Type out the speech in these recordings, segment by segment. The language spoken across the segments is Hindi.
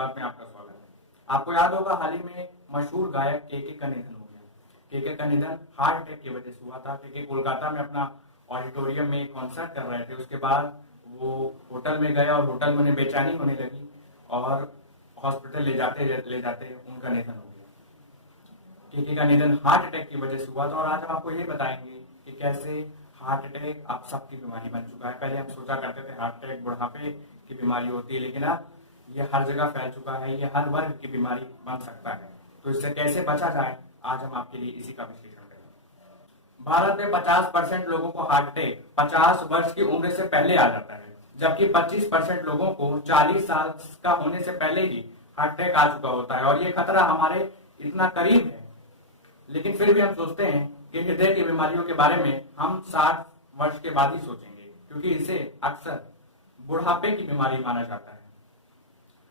बात में आपका स्वागत है। आपको याद होगा हाल ही में मशहूर गायक केके का निधन हो गया। केके का निधन हार्ट अटैक की वजह से हुआ था। केके कोलकाता में अपना ऑडिटोरियम में एक कॉन्सर्ट कर रहे थे, उसके बाद वो होटल में गए और होटल में उन्हें बेचैनी होने लगी और हॉस्पिटल ले जाते उनका निधन हो गया। केके का निधन हार्ट अटैक की वजह से हुआ था और आज हम आपको ये बताएंगे कि कैसे हार्ट अटैक अब सबकी बीमारी बन चुका है। पहले हम सोचा करते थे हार्ट अटैक बुढ़ापे की बीमारी होती है, लेकिन अब ये हर जगह फैल चुका है, ये हर वर्ग की बीमारी बन सकता है। तो इससे कैसे बचा जाए, आज हम आपके लिए इसी का विश्लेषण करेंगे। भारत में 50% लोगों को हार्ट अटैक 50 वर्ष की उम्र से पहले आ जाता है, जबकि 25% लोगों को 40 साल का होने से पहले ही हार्ट अटैक आ चुका होता है। और ये खतरा हमारे इतना करीब है, लेकिन फिर भी हम सोचते हैं कि हृदय की बीमारियों के बारे में हम 60 वर्ष के बाद ही सोचेंगे, क्योंकि इसे अक्सर बुढ़ापे की बीमारी माना जाता है।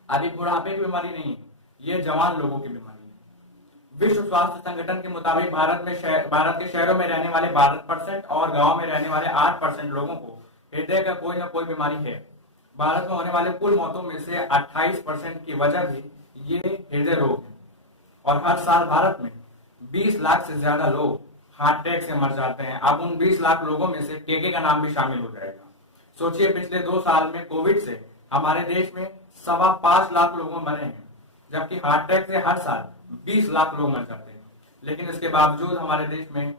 अभी बुढ़ापे की बीमारी नहीं, ये जवान लोगों की बीमारी है। विश्व स्वास्थ्य संगठन के मुताबिक भारत के शहरों में रहने वाले 12% और गांव में रहने वाले 8% लोगों को हृदय का कोई ना कोई बीमारी है। भारत में होने वाले कुल मौतों में से 28% की वजह भी ये हृदय रोग है और हर साल भारत में 20 लाख से ज्यादा लोग हार्ट अटैक से मर जाते हैं। अब उन 20 लाख लोगों में से केके का नाम भी शामिल हो जाएगा। सोचिए, पिछले 2 साल में कोविड से हमारे देश में 5.25 लाख लोग मरे हैं, जबकि हार्ट अटैक से हर साल 20 लाख लोग मर जाते हैं। लेकिन इसके बावजूद हमारे देश में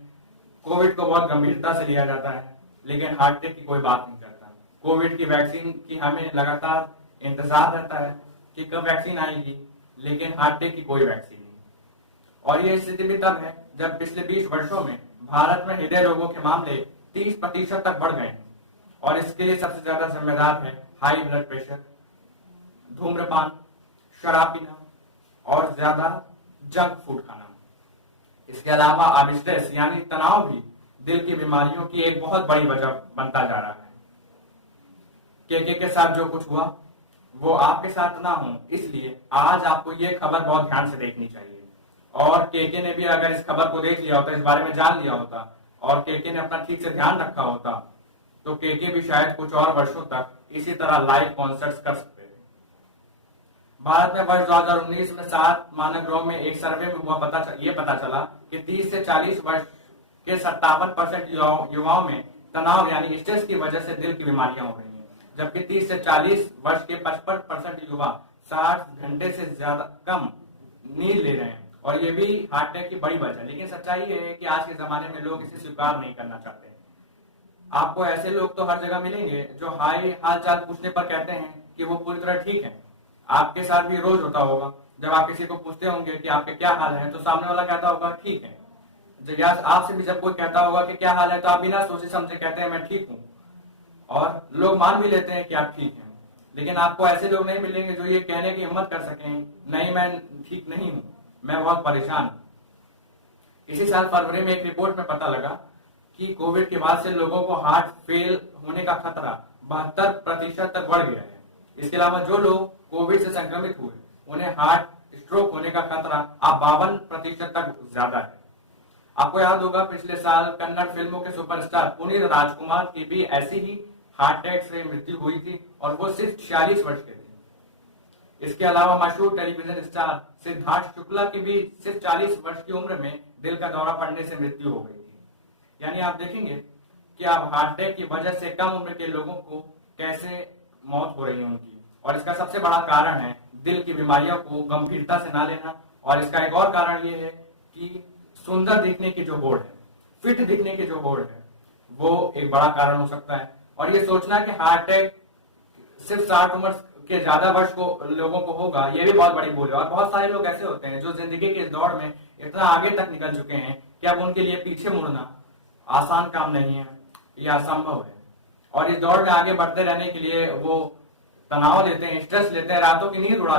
कोविड को बहुत गंभीरता से लिया जाता है, लेकिन हार्ट अटैक की कोई बात नहीं करता। कोविड की वैक्सीन की हमें लगातार इंतजार रहता है कि कब वैक्सीन आएगी, लेकिन हार्ट अटैक की कोई वैक्सीन नहीं। और ये स्थिति भी तब है जब पिछले 20 वर्षों में भारत में हृदय रोगों के मामले 30% तक बढ़ गए हैं। और इसके लिए सबसे ज्यादा जिम्मेदार है हाई ब्लड प्रेशर, धूम्रपान, शराब पीना और ज्यादा जंक फूड खाना। इसके अलावा अब स्ट्रेस यानी तनाव भी दिल की बीमारियों की एक बहुत बड़ी वजह बनता जा रहा है। केके के साथ जो कुछ हुआ वो आपके साथ ना हो, इसलिए आज आपको ये खबर बहुत ध्यान से देखनी चाहिए। और केके ने भी अगर इस खबर को देख लिया होता, इस बारे में जान लिया होता और केके ने अपना ठीक से ध्यान रखा होता, तो केके भी शायद कुछ और वर्षों तक इसी तरह लाइव कॉन्सर्ट्स कर सकते थे। भारत में वर्ष 2019 में 7 मानक ग्रहों में एक सर्वे में ये पता चला कि 30 से 40 वर्ष के 57% युवाओं में तनाव यानी स्ट्रेस की वजह से दिल की बीमारियां हो रही हैं, जबकि 30 से 40 वर्ष के 55% युवा 60 घंटे से ज्यादा कम नींद ले रहे हैं और ये भी हार्ट अटैक की बड़ी वजह। लेकिन सच्चाई ये है कि आज के जमाने में लोग इसे स्वीकार नहीं करना चाहते। आपको ऐसे लोग तो हर जगह मिलेंगे जो हाल चाल पूछने पर कहते हैं कि वो पूरी तरह ठीक है। आपके साथ भी रोज होता होगा, जब आप किसी को पूछते होंगे कि आपके क्या हाल है, तो सामने वाला कहता होगा ठीक है। आपसे भी जब कोई कहता होगा कि क्या हाल है, तो आप बिना सोचे समझे कहते हैं मैं ठीक हूँ, और लोग मान भी लेते हैं कि आप ठीक हैं। लेकिन आपको ऐसे लोग नहीं मिलेंगे जो ये कहने की हिम्मत कर सकें नहीं मैं ठीक नहीं हूँ, मैं बहुत परेशान हूँ। इसी साल फरवरी में एक रिपोर्ट में पता लगा कि कोविड के बाद से लोगों को हार्ट फेल होने का खतरा 72% तक बढ़ गया है। इसके अलावा जो लोग कोविड से संक्रमित हुए उन्हें हार्ट स्ट्रोक होने का खतरा अब 52% तक ज्यादा है। आपको याद होगा पिछले साल कन्नड़ फिल्मों के सुपरस्टार पुनीत राजकुमार की भी ऐसी ही हार्ट अटैक से मृत्यु हुई थी और वो सिर्फ 46 वर्ष के थे। इसके अलावा मशहूर टेलीविजन स्टार सिद्धार्थ शुक्ला की भी सिर्फ 40 वर्ष की उम्र में दिल का दौरा पड़ने से मृत्यु हो गई थी। यानी आप देखेंगे कि अब हार्ट अटैक की वजह से कम उम्र के लोगों को कैसे मौत हो रही है उनकी। और इसका सबसे बड़ा कारण है दिल की बीमारियों को गंभीरता से ना लेना। और इसका एक और कारण ये है कि सुंदर दिखने की जो होड़ है, फिट दिखने की जो होड़ है, वो एक बड़ा कारण हो सकता है। और ये सोचना कि हार्ट अटैक सिर्फ 60 उम्र के ज्यादा वर्ष को लोगों को होगा, ये भी बहुत बड़ी भूल है। और बहुत सारे लोग ऐसे होते हैं जो जिंदगी के इस दौड़ में इतना आगे तक निकल चुके हैं कि अब उनके लिए पीछे मुड़ना आसान काम नहीं है, यह असंभव है। और इस दौड़ में आगे बढ़ते रहने के लिए वो तनाव लेते हैं, स्ट्रेस लेते हैं, रातों की नींद उड़ा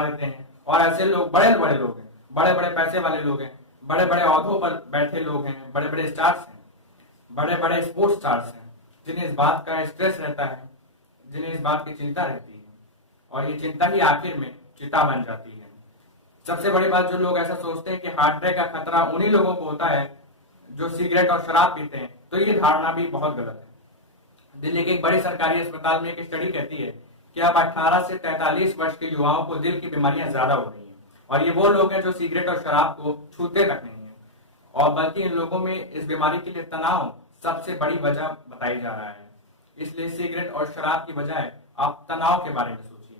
देते हैं। और ऐसे लोग बड़े बड़े लोग हैं, बड़े बड़े पैसे वाले लोग हैं, बड़े बड़े औहदों पर बैठे लोग हैं, बड़े बड़े स्टार्स हैं, बड़े बड़े स्पोर्ट्स स्टार्स हैं, जिन्हें इस बात का स्ट्रेस रहता है, जिन्हें इस बात की चिंता रहती है। और ये चिंता ही आखिर में चिता बन जाती है। सबसे बड़ी बात, जो लोग ऐसा सोचते हैं कि हार्ट अटैक का खतरा उन्हीं लोगों को होता है जो सिगरेट और शराब पीते हैं, तो ये धारणा भी बहुत गलत है। दिल्ली के एक बड़े सरकारी अस्पताल में एक स्टडी कहती है कि अब 18 से 43 वर्ष के युवाओं को दिल की बीमारियां ज्यादा हो रही हैं, और ये वो लोग हैं जो सिगरेट और शराब को छूते तक नहीं है, और बल्कि इन लोगों में इस बीमारी के लिए तनाव सबसे बड़ी वजह बताई जा रहा है। इसलिए सिगरेट और शराब की बजाय आप तनाव के बारे में सोचिए।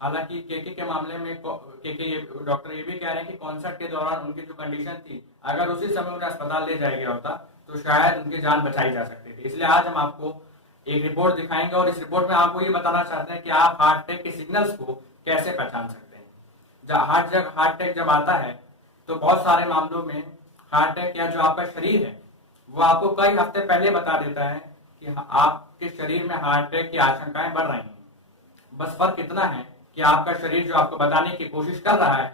हालांकि के मामले में डॉक्टर ये भी कह रहे हैं कि कॉन्सर्ट के दौरान उनकी जो कंडीशन थी, अगर उसी समय उन्हें अस्पताल ले जाया गया होता तो शायद उनकी जान बचाई जा सकती थी। इसलिए आज हम आपको एक रिपोर्ट दिखाएंगे, और इस रिपोर्ट में आपको ये बताना चाहते हैं कि आप हार्ट अटैक के सिग्नल्स को कैसे पहचान सकते हैं। हार्ट अटैक जब आता है तो बहुत सारे मामलों में हार्ट अटैक या जो आपका शरीर है वो आपको कई हफ्ते पहले बता देता है कि आपके शरीर में हार्ट अटैक की आशंकाएं बढ़ रही हैं। बस फर्क इतना है कि आपका शरीर जो आपको बताने की कोशिश कर रहा है,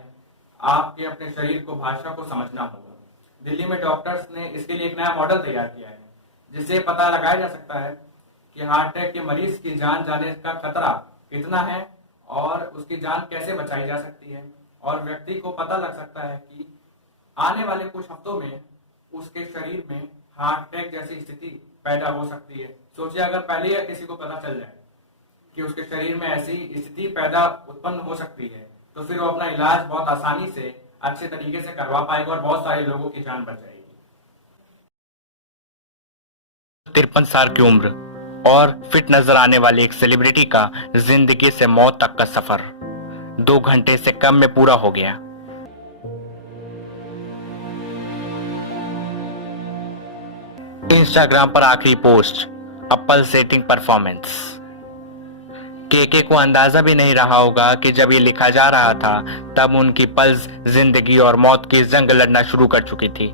आपके अपने शरीर को भाषा को समझना होगा। दिल्ली में डॉक्टर्स ने इसके लिए एक नया मॉडल तैयार किया है, जिससे पता लगाया जा सकता है कि हार्ट अटैक के मरीज की जान जाने का खतरा कितना है और उसकी जान कैसे बचाई जा सकती है, और व्यक्ति को पता लग सकता है कि आने वाले कुछ हफ्तों में उसके शरीर में हार्ट अटैक जैसी स्थिति पैदा हो सकती है। सोचिए अगर पहले किसी को पता चल जाए कि उसके शरीर में ऐसी स्थिति पैदा उत्पन्न हो सकती है, तो फिर वो अपना इलाज बहुत आसानी से अच्छे तरीके से करवा पाएगा और बहुत सारे लोगों की जान बच जाएगी। 53 साल की उम्र और फिट नजर आने वाली एक सेलिब्रिटी का जिंदगी से मौत तक का सफर 2 घंटे से कम में पूरा हो गया। इंस्टाग्राम पर आखिरी पोस्ट, अ पल्सेटिंग परफॉर्मेंस। केके को अंदाजा भी नहीं रहा होगा कि जब ये लिखा जा रहा था तब उनकी पल्स जिंदगी और मौत की जंग लड़ना शुरू कर चुकी थी।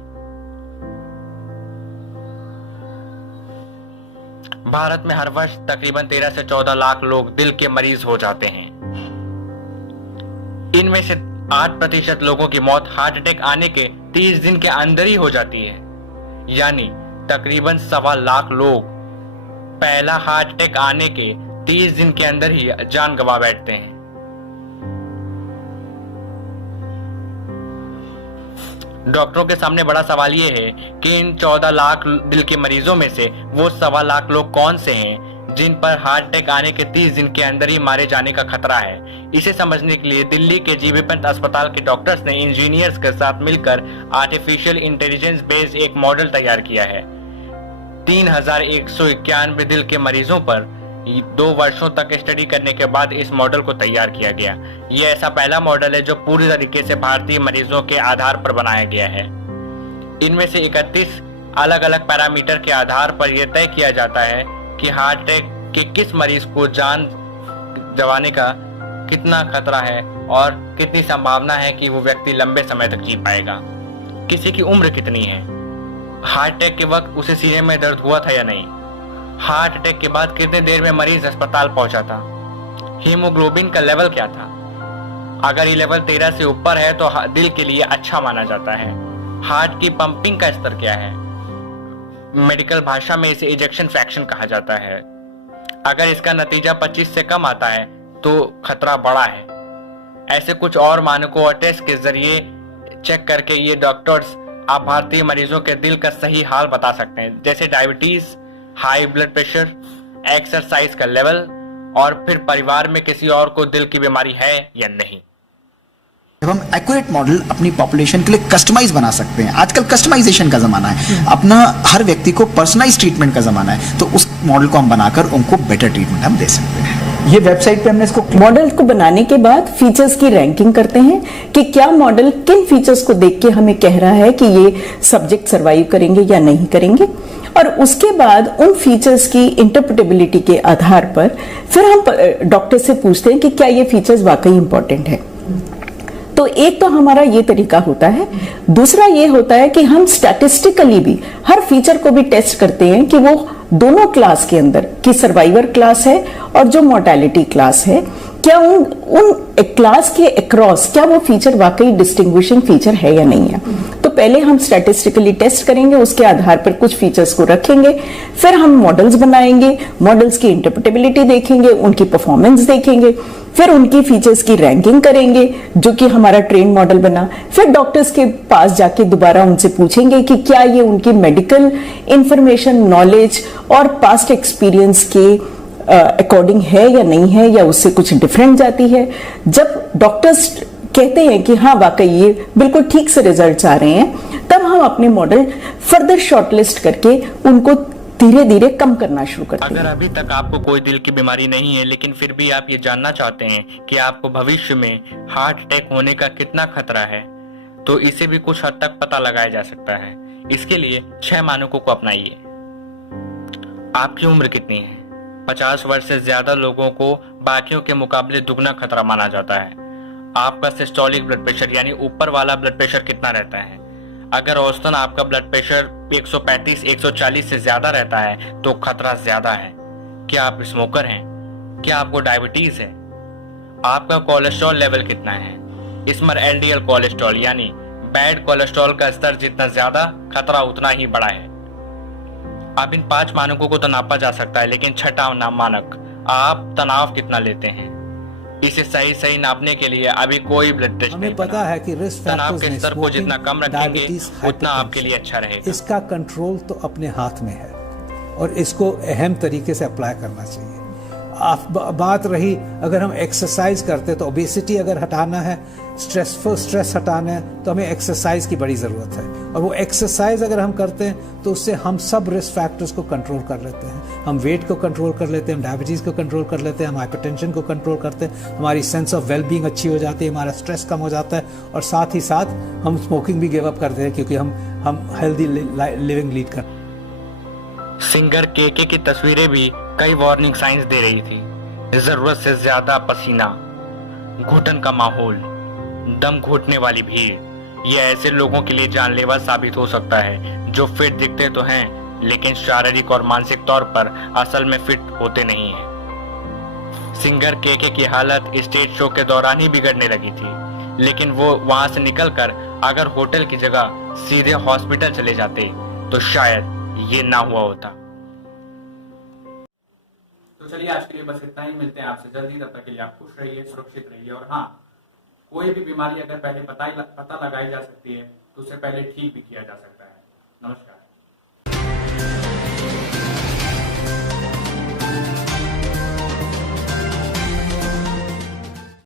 भारत में हर वर्ष तकरीबन 13 से 14 लाख लोग दिल के मरीज हो जाते हैं। इनमें से 8% लोगों की मौत हार्ट अटैक आने के 30 दिन के अंदर ही हो जाती है, यानी तकरीबन 1.25 लाख लोग पहला हार्ट अटैक आने के 30 दिन के अंदर ही जान गंवा बैठते हैं। डॉक्टरों के सामने बड़ा सवाल यह है कि इन 14 लाख दिल के मरीजों में से वो 1.25 लाख लोग कौन से हैं जिन पर हार्ट अटैक आने के 30 दिन के अंदर ही मारे जाने का खतरा है। इसे समझने के लिए दिल्ली के जीबी पंत अस्पताल के डॉक्टर्स ने इंजीनियर्स के साथ मिलकर आर्टिफिशियल इंटेलिजेंस बेस्ड एक मॉडल तैयार किया है। 3191 दिल के मरीजों पर 2 वर्षों तक स्टडी करने के बाद इस मॉडल को तैयार किया गया। यह ऐसा पहला मॉडल है जो पूरी तरीके से भारतीय मरीजों के आधार पर बनाया गया है। इनमें से 31 अलग अलग पैरामीटर के आधार पर यह तय किया जाता है कि हार्ट अटैक के किस मरीज को जान गंवाने का कितना खतरा है और कितनी संभावना है कि वो व्यक्ति लंबे समय तक जी पाएगा। किसी की उम्र कितनी है, हार्ट अटैक के वक्त उसे सीने में दर्द हुआ था या नहीं, हार्ट अटैक के बाद कितने देर में मरीज अस्पताल पहुंचा था, हीमोग्लोबिन का लेवल क्या था। अगर ये लेवल 13 से ऊपर है तो दिल के लिए अच्छा माना जाता है। हार्ट की पंपिंग का स्तर क्या है, मेडिकल भाषा में इसे इजेक्शन फ्रैक्शन कहा जाता है। अगर इसका नतीजा 25 से कम आता है तो खतरा बड़ा है। ऐसे कुछ और मानकों और टेस्ट के जरिए चेक करके ये डॉक्टर्स आप भारतीय मरीजों के दिल का सही हाल बता सकते हैं, जैसे diabetes, high blood pressure, exercise का लेवल और फिर परिवार में किसी और को दिल की बीमारी है या नहीं। जब हम एक्यूरेट मॉडल अपनी पॉपुलेशन के लिए कस्टमाइज बना सकते हैं, आजकल कस्टमाइजेशन का जमाना है, अपना हर व्यक्ति को पर्सनलाइज ट्रीटमेंट का जमाना है, तो उस मॉडल को हम बनाकर उनको बेटर ट्रीटमेंट हम दे सकते हैं। ये वेबसाइट पे हमने इसको मॉडल को बनाने के बाद फीचर्स की रैंकिंग करते हैं कि क्या मॉडल किन फीचर्स को देख के हमें कह रहा है कि ये सब्जेक्ट सरवाइव करेंगे या नहीं करेंगे, और उसके बाद उन फीचर्स की इंटरप्रेटेबिलिटी के आधार पर फिर हम डॉक्टर से पूछते हैं कि क्या ये फीचर्स वाकई इंपॉर्टेंट है। तो एक तो हमारा ये तरीका होता है। दूसरा ये होता है कि हम स्टैटिस्टिकली भी हर फीचर को भी टेस्ट करते हैं कि वो दोनों क्लास के अंदर की सर्वाइवर क्लास है और जो मोर्टेलिटी क्लास है, क्या उन क्लास के अक्रॉस क्या वो फीचर वाकई डिस्टिंग्विशिंग फीचर है या नहीं है। तो पहले हम स्टैटिस्टिकली टेस्ट करेंगे, उसके आधार पर कुछ फीचर्स को रखेंगे, फिर हम मॉडल्स बनाएंगे, मॉडल्स की इंटरप्रेटेबिलिटी देखेंगे, उनकी परफॉर्मेंस देखेंगे, फिर उनकी फीचर्स की रैंकिंग करेंगे जो कि हमारा ट्रेन मॉडल बना। फिर डॉक्टर्स के पास जाके दोबारा उनसे पूछेंगे कि क्या ये उनकी मेडिकल इंफॉर्मेशन, नॉलेज और पास्ट एक्सपीरियंस के अकॉर्डिंग है या नहीं है, या उससे कुछ डिफरेंट जाती है। जब डॉक्टर्स कहते हैं कि हाँ वाकई ये बिल्कुल ठीक से रिजल्ट्स आ रहे हैं, तब हम अपने मॉडल फर्दर शॉर्टलिस्ट करके उनको धीरे धीरे कम करना शुरू करते हैं। अगर अभी तक आपको कोई दिल की बीमारी नहीं है, लेकिन फिर भी आप ये जानना चाहते हैं कि आपको भविष्य में हार्ट अटैक होने का कितना खतरा है, तो इसे भी कुछ हद तक पता लगाया जा सकता है। इसके लिए 6 मानकों को अपनाइए। आपकी उम्र कितनी है? 50 वर्ष से ज्यादा लोगों को बाकियों के मुकाबले दुगना खतरा माना जाता है। आपका सिस्टोलिक ब्लड प्रेशर यानी ऊपर वाला ब्लड प्रेशर कितना रहता है? अगर औसतन आपका ब्लड प्रेशर 135-140 से ज्यादा रहता है तो खतरा ज्यादा है। क्या आप स्मोकर हैं? क्या आपको डायबिटीज है? आपका कोलेस्ट्रॉल लेवल कितना है? इसमें एलडीएल कोलेस्ट्रॉल यानी बैड कोलेस्ट्रॉल का स्तर जितना ज्यादा, खतरा उतना ही बड़ा है। अब इन 5 मानकों को तो नापा जा सकता है, लेकिन छठा मानक, आप तनाव कितना लेते हैं? इसे सही नापने के लिए अभी कोई ब्लड टेस्ट नहीं पता है कि रिस्क तनाव के स्तर को जितना कम रखेंगे उतना आपके लिए अच्छा रहेगा। इसका कंट्रोल तो अपने हाथ में है और इसको अहम तरीके से अप्लाई करना चाहिए। बात रही अगर हम एक्सरसाइज करते तो ओबेसिटी अगर हटाना है, स्ट्रेस हटाना है, तो हमें एक्सरसाइज की बड़ी ज़रूरत है। और वो एक्सरसाइज अगर हम करते हैं तो उससे हम सब रिस्क फैक्टर्स को कंट्रोल कर लेते हैं। हम वेट को कंट्रोल कर लेते हैं, हम डायबिटीज़ को कंट्रोल कर लेते हैं, हम हाइपरटेंशन को कंट्रोल करते हैं, हमारी सेंस ऑफ वेलबींग अच्छी हो जाती है, हमारा स्ट्रेस कम हो जाता है, और साथ ही साथ हम स्मोकिंग भी गिव अप करते हैं क्योंकि हम हेल्दी लिविंग लीड करते हैं। सिंगर केके की तस्वीरें भी कई वार्निंग साइंस दे रही थी। जरूरत से ज्यादा पसीना, घुटन का माहौल, दम घुटने वाली भीड़, ये ऐसे लोगों के लिए जानलेवा साबित हो सकता है जो फिट दिखते तो हैं लेकिन शारीरिक और मानसिक तौर पर असल में फिट होते नहीं हैं। सिंगर केके की हालत स्टेज शो के दौरान ही बिगड़ने लगी थी, लेकिन वो वहां से निकलकर अगर होटल की जगह सीधे हॉस्पिटल चले जाते तो शायद ये ना हुआ होता। तो चलिए आज के लिए बस इतना ही। मिलते हैं आपसे जल्दी, तब तक के लिए आप खुश रहिए, सुरक्षित रहिए। और हाँ, कोई भी बीमारी अगर पहले पता लगाई जा सकती है तो उसे पहले ठीक भी किया जा सकता है। नमस्कार।